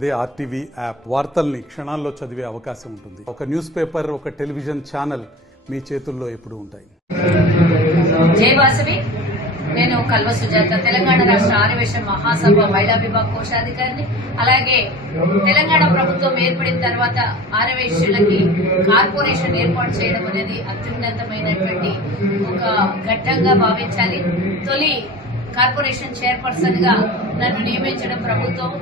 అదే RTV app వార్తల్ని క్షణాల్లో చదివే అవకాశం ఉంటుంది. ఒక న్యూస్ పేపర్, ఒక టెలివిజన్ ఛానల్ మీ చేతుల్లో ఎప్పుడూ ఉంటాయి. జై వాసవి. నేను కల్వ సుజాత, తెలంగాణ రాష్ట్ర ఆర్యవైశ్య మహాసభ మహిళా విభాగ కోశాధికారిని. అలాగే తెలంగాణ ప్రభుత్వం ఏర్పడిన తర్వాత ఆర్యవైశ్యులకి కార్పొరేషన్ ఏర్పాటు చేయడం అనేది అత్యున్నతమైనటువంటి ఒక ఘట్టంగా భావించాలి. తొలి కార్పొరేషన్ చైర్పర్సన్ గా నన్ను నియమించడం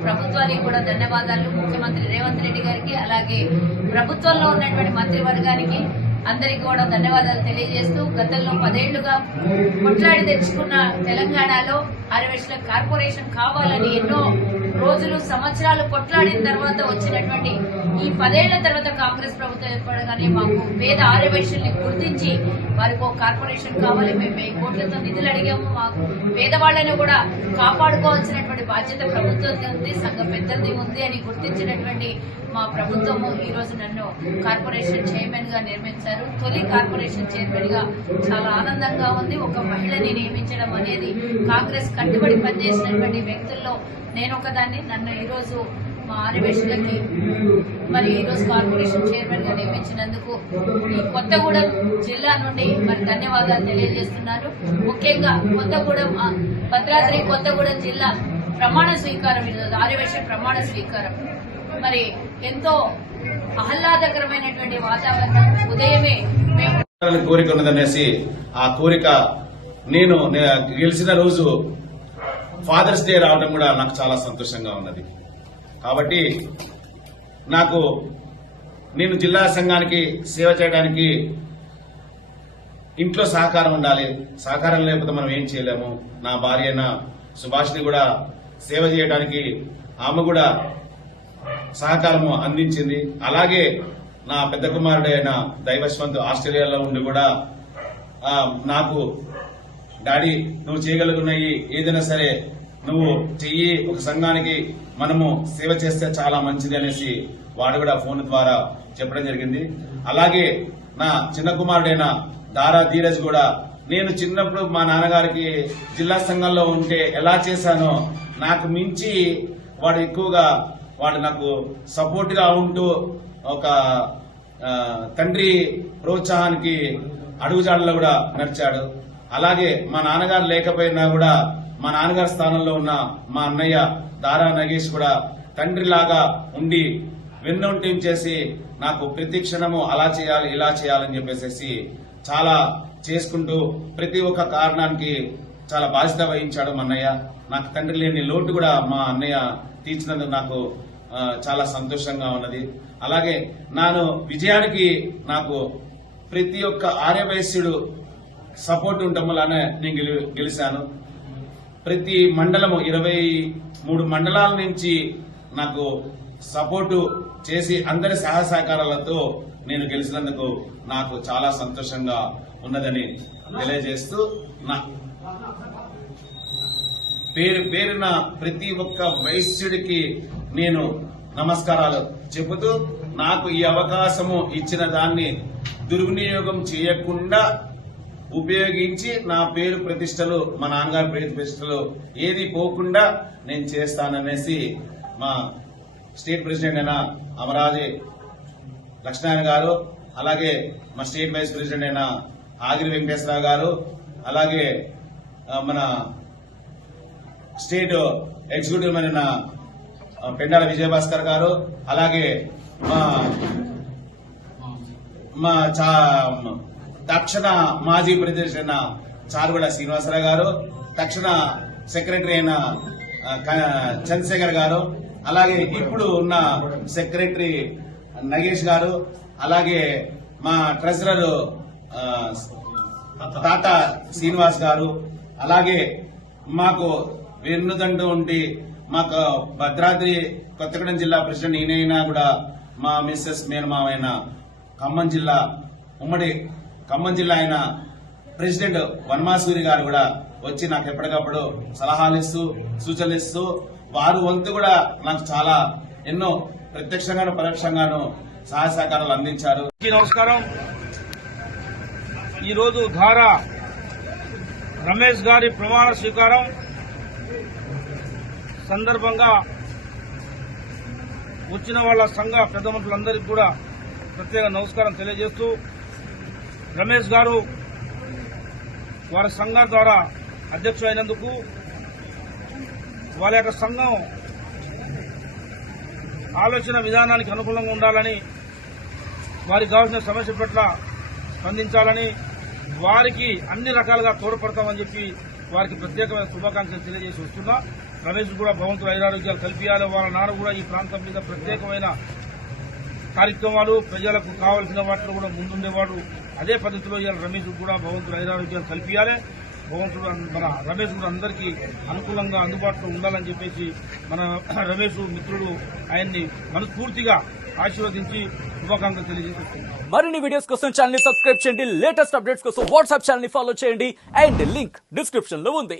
ప్రభుత్వానికి కూడా ధన్యవాదాలు. ముఖ్యమంత్రి రేవంత్ రెడ్డి గారికి, అలాగే ప్రభుత్వంలో ఉన్నటువంటి మంత్రివర్గానికి అందరికీ కూడా ధన్యవాదాలు తెలియజేస్తూ, గతంలో 10 ఏళ్లుగా కొట్లాడి తెచ్చుకున్న తెలంగాణలో ఆర్యవైశ్యుల కార్పొరేషన్ కావాలని ఎన్నో రోజులు సంవత్సరాలు కొట్లాడిన తర్వాత వచ్చినటువంటి ఈ 10 ఏళ్ల తర్వాత కాంగ్రెస్ ప్రభుత్వం ఏర్పడగానే మాకు పేద ఆర్యవైశ్యుల్ని గుర్తించి వారికి ఒక కార్పొరేషన్ కావాలి, మేము 1000 కోట్లతో నిధులు అడిగాము, మాకు పేదవాళ్లను కూడా కాపాడుకోవాల్సినటువంటి బాధ్యత ప్రభుత్వం ఉంది, సంఘ పెద్దది ఉంది అని గుర్తించినటువంటి మా ప్రభుత్వము ఈ రోజు నన్ను కార్పొరేషన్ చైర్మన్ గా నియమించారు. తొలి కార్పొరేషన్ చైర్మన్ గా చాలా ఆనందంగా ఉంది. ఒక మహిళని నియమించడం అనేది కాంగ్రెస్ కట్టుబడి పనిచేసినటువంటి వ్యక్తుల్లో నేను ఒకదాన్ని. నన్ను ఈ రోజు మా ఆర్యవైశ్యులకి మరి ఈ రోజు కార్పొరేషన్ చైర్మన్ గా నియమించినందుకు ఈ కొత్తగూడెం జిల్లా నుండి మరి ధన్యవాదాలు తెలియజేస్తున్నారు. ముఖ్యంగా భద్రాద్రి కొత్తగూడెం జిల్లా ప్రమాణ స్వీకారం, ఈరోజు ఆర్యవైశ్య ప్రమాణ స్వీకారం మరి ఎంతో ఆహ్లాదకరమైనటువంటి వాతావరణం. ఉదయమే మేము కోరిక ఉన్నదనేసి ఆ కోరిక నేను గెలిచిన రోజు ఫాదర్స్ డే రావడం కూడా నాకు చాలా సంతోషంగా ఉన్నది. కాబట్టి నేను జిల్లా సంఘానికి సేవ చేయడానికి ఇంట్లో సహకారం ఉండాలి. సహకారం లేకపోతే మనం ఏం చేయలేము. నా భార్య అయిన సుభాష్ని కూడా సేవ చేయడానికి ఆమె కూడా సహకారము అందించింది. అలాగే నా పెద్ద కుమారుడు అయిన దైవశ్వంత్ ఆస్ట్రేలియాలో ఉండి కూడా నాకు డాడీ నువ్వు చేయగలుగున్నాయి, ఏదైనా సరే నువ్వు చెయ్యి, ఒక సంఘానికి మనము సేవ చేస్తే చాలా మంచిది అనేసి వాడు కూడా ఫోన్ ద్వారా చెప్పడం జరిగింది. అలాగే నా చిన్న కుమారుడైన దారా ధీరజ్ కూడా నేను చిన్నప్పుడు మా నాన్నగారికి జిల్లా సంఘంలో ఉంటే ఎలా చేశానో నాకు మించి వాడు ఎక్కువగా నాకు సపోర్ట్ గా ఉంటూ ఒక తండ్రి ప్రోత్సాహానికి అడుగుజాడలో కూడా నడిచాడు. అలాగే మా నాన్నగారు లేకపోయినా కూడా మా నాన్నగారి స్థానంలో ఉన్న మా అన్నయ్య దారా నగేష్ కూడా తండ్రిలాగా ఉండి వెన్నుంటించేసి నాకు ప్రతి క్షణము అలా చేయాలి ఇలా చేయాలని చెప్పేసి చాలా చేసుకుంటూ ప్రతి ఒక్క కారణానికి చాలా బాధ్యత వహించాడు మా అన్నయ్య. నాకు తండ్రి లేని లోటు కూడా మా అన్నయ్య తీర్చినందుకు నాకు చాలా సంతోషంగా ఉన్నది. అలాగే విజయానికి నాకు ప్రతి ఒక్క ఆర్యవైశ్యుడు సపోర్ట్ ఉండటం వల్లనే నేను గెలిచాను. ప్రతి మండలము 23 మండలాల నుంచి నాకు సపోర్టు చేసి అందరి సహాయ సహకారాలతో నేను గెలిచినందుకు నాకు చాలా సంతోషంగా ఉన్నదని తెలియజేస్తూ, నా పేరున ప్రతి ఒక్క వైశ్యుడికి నేను నమస్కారాలు చెబుతూ, నాకు ఈ అవకాశము ఇచ్చిన దాన్ని దుర్వినియోగం చేయకుండా ఉపయోగించి నా పేరు ప్రతిష్టలు, మా నాన్నగారి పేరు ప్రతిష్టలు ఏది పోకుండా నేను చేస్తాననేసి మా స్టేట్ ప్రెసిడెంట్ అయిన అమరాజీ లక్ష్మీనారాయణ గారు, అలాగే మా స్టేట్ వైస్ ప్రెసిడెంట్ అయిన ఆగిరి వెంకటేశ్వరరావు గారు, అలాగే మన స్టేట్ ఎగ్జిక్యూటివ్ అయిన పెండాల విజయభాస్కర్ గారు, అలాగే మా తక్షణ మాజీ ప్రెసిడెంట్ అయిన చారుగుడ శ్రీనివాసరావు గారు, తక్షణ సెక్రటరీ అయిన చంద్రశేఖర్ గారు, అలాగే ఇప్పుడు ఉన్న సెక్రటరీ నగేష్ గారు, అలాగే మా ట్రెజరర్ తాత శ్రీనివాస్ గారు, అలాగే మాకు వెన్నుదండు ఉండి మాకు భద్రాద్రి కొత్తగూడెం జిల్లా ప్రెసిడెంట్ ఈయనైనా కూడా మా మిస్సెస్ మేనమావైన ఖమ్మం జిల్లా ఉమ్మడి ఖమ్మం జిల్లా అయిన ప్రెసిడెంట్ వనమాసూరి గారు కూడా వచ్చి నాకు ఎప్పటికప్పుడు సలహాలు ఇస్తూ సూచనలు ఇస్తూ వారు వంతు కూడా నాకు చాలా ఎన్నో ప్రత్యక్షంగాను పరోక్షంగాను సహాయ సహకారాలు అందించారు. నమస్కారం. ఈరోజు ధారా రమేష్ గారి ప్రమాణ స్వీకారం సందర్భంగా వచ్చిన వాళ్ళ సంఘ పెద్ద మనుషులందరికీ కూడా ప్రత్యేక నమస్కారం తెలియజేస్తూ రమేష్ గారు వారి సంఘం ద్వారా అధ్యక్షుడు అయినందుకు వాళ్ళ యొక్క సంఘం ఆలోచన విధానానికి అనుకూలంగా ఉండాలని వారికి కావాల్సిన సమస్య పట్ల స్పందించాలని వారికి అన్ని రకాలుగా తోడ్పడతామని చెప్పి వారికి ప్రత్యేకమైన శుభాకాంక్షలు తెలియజేసి వస్తున్నా. రమేష్ కూడా భగవంతుడు ఐరారోగ్యాలు కల్పించాలి. వాళ్ళ నాన్న కూడా ఈ ప్రాంతం మీద ప్రత్యేకమైన కార్యక్రమాలు ప్రజలకు కావాల్సిన వాటిలో కూడా ముందుండేవాడు. అదే పద్ధతిలో ఇవాళ రమేష్ కూడా భగవంతుడు ఐరారోగ్యాలు కల్పించాలి. భగవంతుడు మన రమేష్ కూడా అందరికీ అనుకూలంగా అందుబాటులో ఉండాలని చెప్పేసి మన రమేష్ మిత్రుడు ఆయన్ని మనస్ఫూర్తిగా ఆశీర్వదించి శుభాకాంక్షలు తెలియజేస్తున్నారు. మరిన్ని వీడియోస్ కోసం ఛానల్ ని సబ్స్క్రైబ్ చేయండి. లేటెస్ట్ అప్డేట్స్ కోసం వాట్సాప్ ఛానల్ ని ఫాలో చేయండి. అండ్ లింక్ డిస్క్రిప్షన్ లో ఉంది.